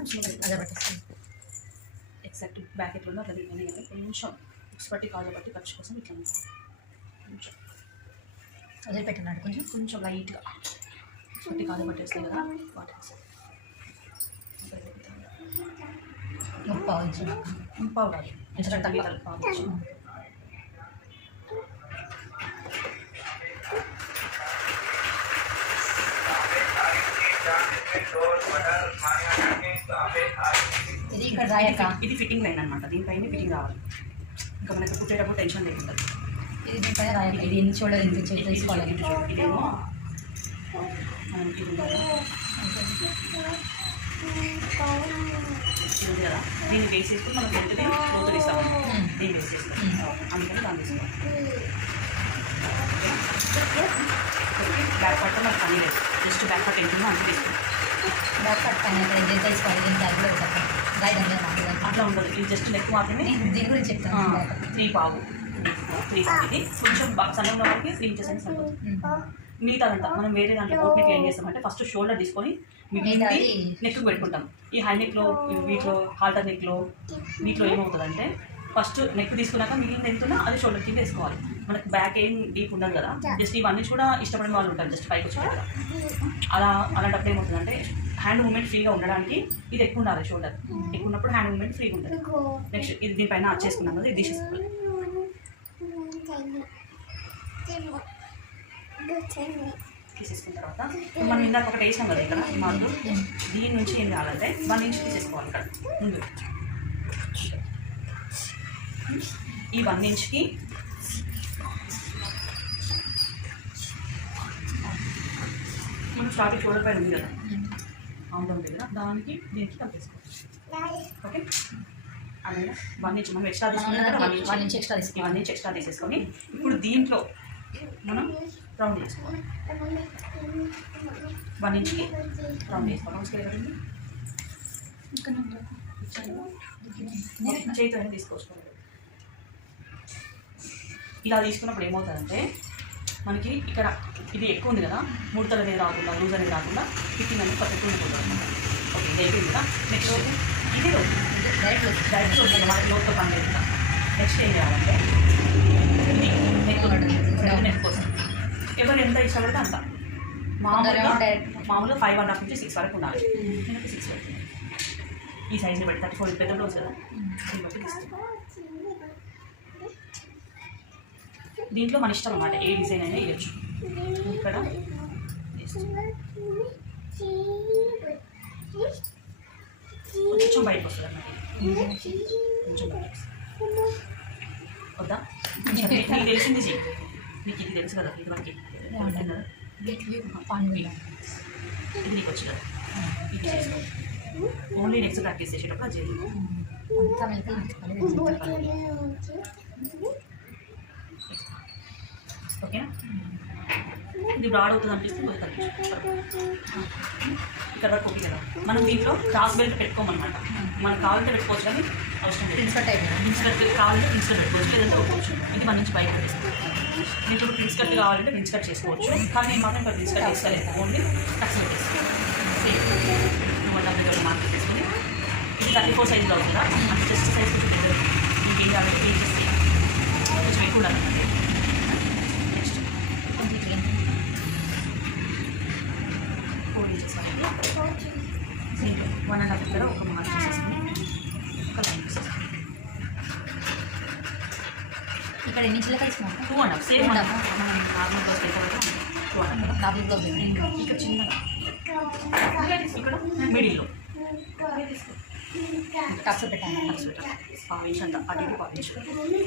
అదే పట్టేస్తాను. Exact back ఎట్లుందో అట్లా దీన్ని కొంచెం ఉక్స్ పట్టి కాళ్ళు పట్టి ఖర్చు కోసం ఇట్లా కొంచెం అదే పెట్టినాడు కొంచెం కొంచెం లైట్గా పట్టి కాళ్ళు పట్టేస్తాయి కదా వాటి పావు కాదు ఎందుకంటే పావు ఇది ఇక్కడ రాయక ఇది ఫిట్టింగ్ లైన్ అనమాట. దీనిపైన ఫిట్టింగ్ రావాలి. ఇంకా మనకు కుట్టేటప్పుడు టెన్షన్ లేకుండా ఇది దీనిపైన రాయక. ఇది ఎన్ని చూడలేదు ఇంత చేసుకోవాలి. ఇదేమో ఇది కదా దీన్ని బేస్ చేసుకుని మనం వెంటనే లోతులు ఇస్తాము. దీన్ని బేస్ చేస్తాం అందుకని దాన్ని తీసుకోవాలి. బ్యాక్ పార్ట్ మనకు పని లేదు. జస్ట్ బ్యాక్ పార్ట్ ఎంతుందో అంత తీసుకుంటాం. బ్యాక్ పార్ట్ పైన ఇక్కడ తీసుకోవాలి. దీనికి అది కూడా చెప్పండి. అట్లా ఉండదు. ఇది జస్ట్ నెక్ మాత్రమే. దీని గురించి చెప్తాను. 3 పావు ఇది కొంచెం సన్నగా వరకు 3 ఇంచెస్ అని సరిపోతుంది. మిగతాదంతా మనం వేరే దాంట్లో కోట్ నెక్ ఏం చేస్తామంటే ఫస్ట్ షోల్డర్ తీసుకొని నెక్ పెట్టుకుంటాం. ఈ హై నెక్లో వీటిలో హాల్టర్ నెక్లో వీటిలో ఏమవుతుందంటే ఫస్ట్ నెక్ తీసుకున్నాక మిగిలిన ఎంతున్నా అది షోల్డర్ కింద వేసుకోవాలి. మనకు బ్యాక్ ఏం డీప్ ఉండదు కదా. జస్ట్ ఇవన్నీ కూడా ఇష్టపడిన వాళ్ళు ఉంటారు జస్ట్ పైకి వచ్చి కదా. అలాంటప్పుడు ఏమవుతుందంటే హ్యాండ్ మూమెంట్ ఫ్రీగా ఉండడానికి ఇది ఎక్కువ ఉండాలి. షోల్డర్ ఎక్కువ ఉన్నప్పుడు హ్యాండ్ మూమెంట్ ఫ్రీగా ఉంటుంది. నెక్స్ట్ ఇది దీనిపైన చేసుకున్నాం కదా ఇది తీసేసుకోవాలి. తీసేసుకున్న తర్వాత మనం ఇందాక ఒకటి వేసాం కదా ఇక్కడ మాకు దీని నుంచి ఏం కావాలంటే 1 ఇంచ్ తీసేసుకోవాలి. ఇక్కడ ముందు ఈ 1 ఇంచ్కి మనం స్టార్టింగ్ షోల్డర్ పైన ఉంది కదా అవును ఉంది కదా దానికి దీనికి కలిపేసుకోవాలి. ఓకే అలాగే 1 ఇంచ్ మనం ఎక్స్ట్రా తీసుకున్నాం కదా 1 ఇంచ్ ఎక్స్ట్రా తీసుకుని 1 ఇంచ్ ఎక్స్ట్రా తీసేసుకొని ఇప్పుడు దీంట్లో మనం రౌండ్ చేసుకోవాలి. 1 ఇంచ్కి రౌండ్ చేసుకోవాలి. చేతితో అయినా తీసుకోవచ్చు. ఇలా తీసుకున్నప్పుడు ఏమవుతుందంటే మనకి ఇక్కడ ఇది ఎక్కువ ఉంది కదా ముడతలు అనేది రాకుండా లూజ్ అనేది రాకుండా ఫిట్టింగ్ అనేది పర్ఫెక్ట్ ఉండిపోతుంది. ఓకే ఇది అయిపోయింది కదా. నెక్స్ట్ ఇది డైరెక్ట్ వస్తుంది మనకి లోతుతో పని లేదు కదా. నెక్స్ట్ ఏం చేయాలంటే ఇది నెక్ కోసం ఎవరు ఎంత ఇష్టపడితే అంత మామూలుగా 5.5 నుంచి 6 వరకు ఉండాలి. నేను 6 పెడుతుంది. ఈ సైజ్ని బట్టి 34 పెద్ద బ్లౌజ్ కదా దీన్ని బట్టి తీస్తాను. దీంట్లో మన ఇష్టం అన్నమాట ఏ డిజైన్ అయినా వేయచ్చు. ఇక్కడ కొంచెం బయటకు వస్తుంది అన్నమాట. కొంచెం బయటకు వద్దా నీకు తెలిసింది చెయ్యి. నీకు ఇది తెలుసు కదా ఇది మనకి ఇది నీకు వచ్చు కదా ఇది చేసుకో. ఓన్లీ నెక్స్ట్ ప్రాక్టీస్ చేసేటప్పుడు అది చేయాలి. ఓకేనా ఇది బ్రాడ్ అవుతుంది అనిపిస్తుంది కొంచెం ఇక్కడ వరకు ఓకే కదా. మనం దీంట్లో క్రాస్ బెల్ట్ పెట్టుకోమన్నమాట. మనకు కావాలంటే పెట్టుకోవచ్చు కానీ అవసరం లేదు. ప్రిన్స్ కట్ కావాలంటే ప్రిన్స్ కట్ పెట్టుకోవచ్చు లేదంటే ఒప్పుకోవచ్చు. ఇది మన నుంచి బయట పెట్టేసుకోవచ్చు. మీకు ప్రిన్స్ కట్ కావాలంటే ప్రిన్స్ కట్ చేసుకోవచ్చు కానీ నేను మాత్రం ఇక్కడ ప్రిన్స్ కట్ చేసుకోలేదు. ఓన్లీ టక్స్ పెట్టేసుకోవచ్చు. మార్కెట్ చేసుకుని ఇది 34 సైజ్ బ్లౌజ్ కదా అంటే చెస్ట్ సైజ్ కొంచెం పెద్దది. మీకు ఏం కావాలంటే కొంచెం ఎక్కువ ఉండాలి. నెక్స్ట్ 4 ఇంచెస్ 1.5 దగ్గర ఒక మార్క్ చేసుకుని ఒక లైన్ వేసేసుకోండి. ఇక్కడ ఎన్ని ఇంచులు కలిసినాం 2.5 సేమ్ నార్మల్ బ్లౌజ్ అయితే 2.5 డబుల్ బ్లౌజ్ ఇక్కడ చిన్నగా ఇక్కడ మిడిల్లో టక్స్ పెట్టాను. 1/2 ఇంచ్ అంట అటు ఇటు 1/2 ఇంచ్.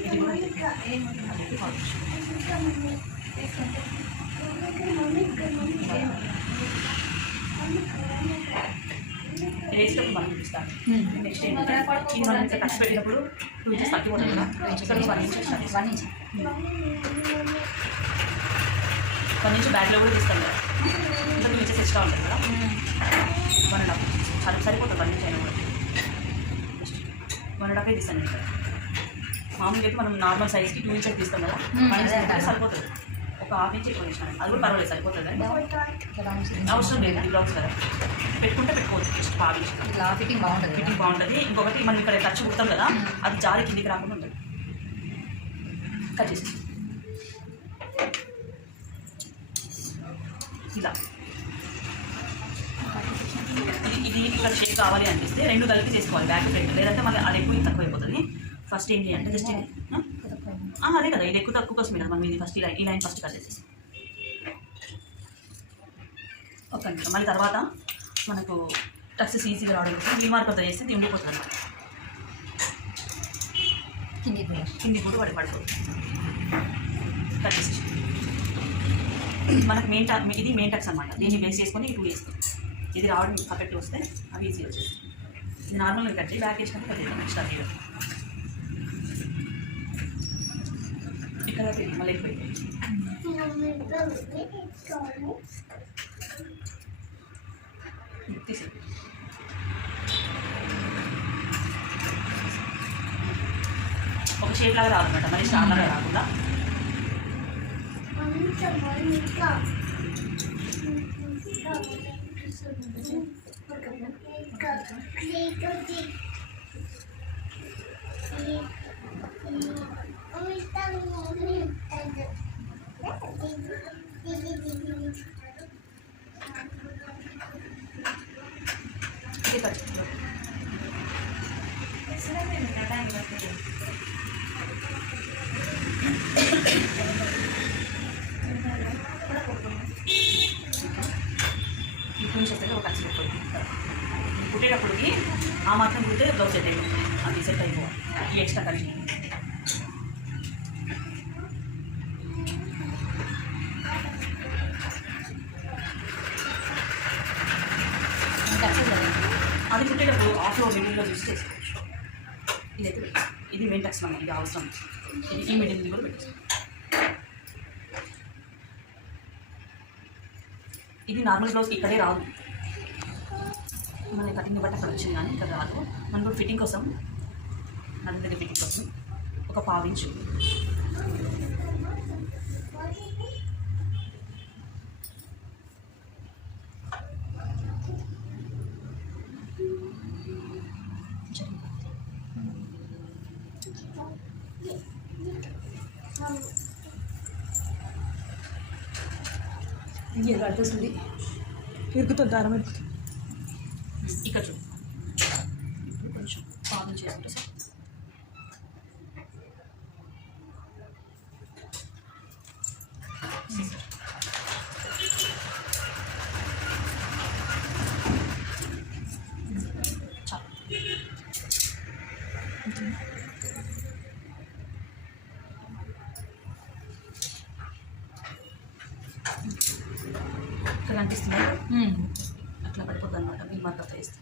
ఇది కూడా అటు ఇటు 1/2 ఇంచ్. వేసేటప్పుడు మనం చూపిస్తాను. నెక్స్ట్ ఏంటంటే ఇది మనం ఇంకా టచ్ పెట్టినప్పుడు 2 ఇంచెస్ తగ్గిపోతుంది కదా ఇక్కడ 1 ఇంచ్ 1 ఇంచ్ బ్యాగ్లో కూడా తీస్తాం కదా ఇంకా 2 ఇంచెస్ ఎక్స్ట్రా ఉంటుంది కదా 1.5 సరిపోతుంది. 1 ఇంచ్ అయినా కూడా 1.5 తీస్తాను ఇక్కడ. మామూలుగా అయితే మనం నార్మల్ సైజ్కి 2 ఇంచెస్ తీస్తాం కదా 1 ఇంచ్ సరిపోతుంది. ఒక హాఫ్ ఇంచ్ ఎక్కువ వేసినాను, అది కూడా పర్వాలేదు సరిపోతుంది కానీ ఇట్లా రామకృష్ణ అవసరం లేదు. ఈ బ్లౌజ్ కదా పెట్టుకుంటే పెట్టుకోవచ్చు, జస్ట్ హాఫ్ ఇంచ్ ఇట్లా ఫిట్టింగ్ బాగుంటుంది ఫిట్టింగ్ బాగుంటుంది. ఇంకొకటి మనం ఇక్కడ ఖర్చు కుడతాం కదా, అది జారి కిందికి రాకుండా ఉంటుంది. కట్ చేసి ఇలా ఇది ఇక్కడ షేప్ కావాలి అనిపిస్తే రెండు కలిపి చేసుకోవాలి, బ్యాక్ ఫ్రంట్. లేదంటే మళ్ళీ అది ఎక్కువ ఇది తక్కువ అయిపోతుంది. ఫస్ట్ ఏం చేయాలంటే జస్ట్ ఇది అదే కదా, ఇది ఎక్కువ తక్కువ కోసం కదా మనం ఇది ఫస్ట్ ఈ లైన్ ఫస్ట్ కట్ చేసేసి ఒక నిమిషం. మళ్ళీ తర్వాత మనకు టక్సెస్ ఈజీగా రావడం కోసం వీ మార్కర్తో చేస్తే ఇది ఉండిపోతుంది అన్నమాట. కింది కూడా పడిపోతుంది. కట్ చేసేసి మనకు ఇది మెయిన్ టక్స్ అనమాట. దీన్ని బేస్ చేసుకొని 2 వేస్తాం. ఇది రావడం పర్ఫెక్ట్ వస్తే అవి ఈజీ వచ్చేసి ఇది నార్మల్గా కట్టి బ్యాక్ వేసినప్పుడు కట్ చేద్దాం. ఎక్స్ట్రా తీయడం ఇక్కడ మళ్ళీ ఎక్కువ తీసి ఒక షేప్ లాగా రావాలన్నమాట, మళ్ళీ స్టార్ లాగా రాకుండా. ఇది ఖర్చు ఇప్పుడు చేస్తే ఒక ఖర్చు పెట్టుకోండి. కుట్టేటప్పటికి ఆ మాత్రం కుడితే బ్లౌజ్ సెట్ అయిపోతుంది, అది సెట్ అయిపోవాలి. ఈ ఎక్స్ట్రా ఖర్చు అది కుట్టేటప్పుడు ఆఫ్లో మిడిల్లో చూసి చేసుకోవచ్చు. ఇదైతే ఇది మెయిన్ టక్స్ మనకి, ఇది అవసరం. ఇది ఈ మిడిల్ కూడా పెట్టేస్తాం. ఇది నార్మల్ బ్లౌజ్ ఇక్కడే రాదు, మన కటింగ్ బట్టి అక్కడ వచ్చింది కానీ ఇక్కడ రాదు. మనకు ఫిట్టింగ్ కోసం నన్ను దగ్గర ఫిట్టింగ్ కోసం ఒక 1/2 ఇంచు అర్థస్తుంది, ఇరుకుతుంది, దారం ఇరుకుతుంది. ఇక్కడ చూడు, ఇప్పుడు కొంచెం పాదం చేసుకుంటే సార్ ఇక్కడ అనిపిస్తుంది అట్లా పడిపోతుంది అనమాట. మీ మార్కప్ వేస్తే